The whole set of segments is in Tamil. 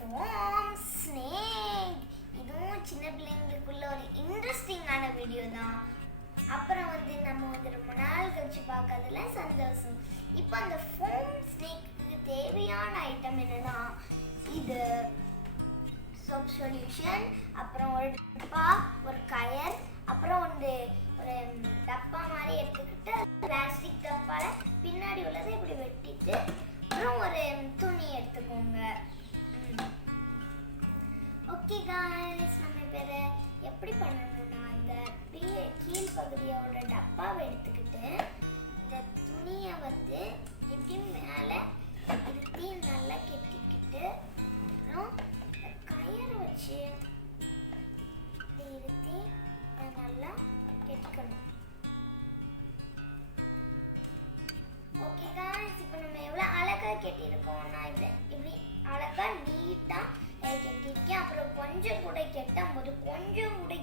Form snake. இதுவும் சின்ன பிள்ளைங்களுக்குள்ள ஒரு இன்ட்ரெஸ்டிங்கான வீடியோ தான். அப்புறம் நம்ம ரொம்ப நாள் கழிச்சு பார்க்கறதுல சந்தோஷம். இப்போ அந்த ஃபோம் ஸ்னேக்கு தேவையான ஐட்டம் என்னன்னா, இது சோப் சொல்யூஷன், அப்புறம் ஒரு டப்பா, ஒரு கயர், அப்புறம் ஒரு டப்பா மாதிரி எடுத்துக்கிட்டு பிளாஸ்டிக் டப்பால பின்னாடி உள்ளதை இப்படி வெட்டிட்டு அப்புறம் ஒரு துணி எடுத்துக்கோங்க. ஓகே காய்ஸ், நம்ம இப்போ எப்படி பண்ணணும்னா, இந்த கீழ் பகுதியோட டப்பாவை எடுத்துக்கிட்டு இந்த துணியை இப்படி மேலே இருத்தி நல்லா கெட்டிக்கிட்டு அப்புறம் கயிறு வச்சு இருத்தி நல்லா கெட்டிக்கணும். ஓகே காய்ஸ், இப்போ நம்ம எவ்வளோ அழகாக கெட்டியிருக்கோம்னா இப்படி அழகாக நீட்டாக கெட்டிருக்கேன். அப்புறம் கொஞ்சம் கூட கெட்டும் போது கொஞ்சம் கூட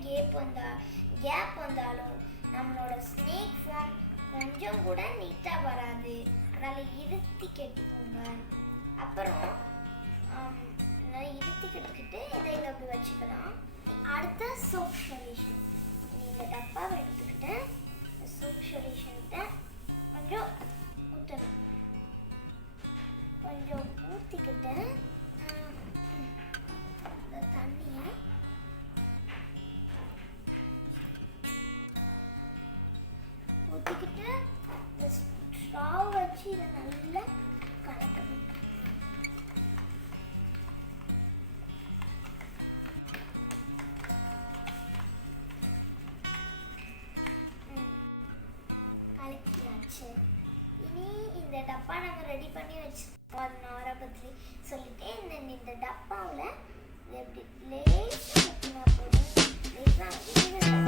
கேப் வந்தாலும் நம்மளோட ஸ்னேக் ஃபார்ம் கொஞ்சம் கூட நீட்டாக வராது. அதனால் இருத்தி கெட்டிக்கோங்க. அப்புறம் இருத்தி கெட்டிக்கிட்டு இதை அப்படி வச்சுக்கலாம். அடுத்த சோப் சொல்யூஷன். இந்த டப்பாவை எடுத்துக்கிட்டு சோப் சொல்யூஷன்கிட்ட கொஞ்சம் ஊற்றணும். கொஞ்சம் ஊற்றிக்கிட்டு இந்த தண்ணியை ஊற்றிக்கிட்டு இந்த ஸ்ட்ராவை வச்சு இதை நல்லா கலக்கணும். கலக்கியாச்சு. இனி இந்த டப்பா நம்ம ரெடி பண்ணி வச்சுருக்கோம். அது நான் ஆரம்பத்துல சொல்லிட்டேன். இந்த டப்பாவில் எப்படி லேசாக போதும். லேசாக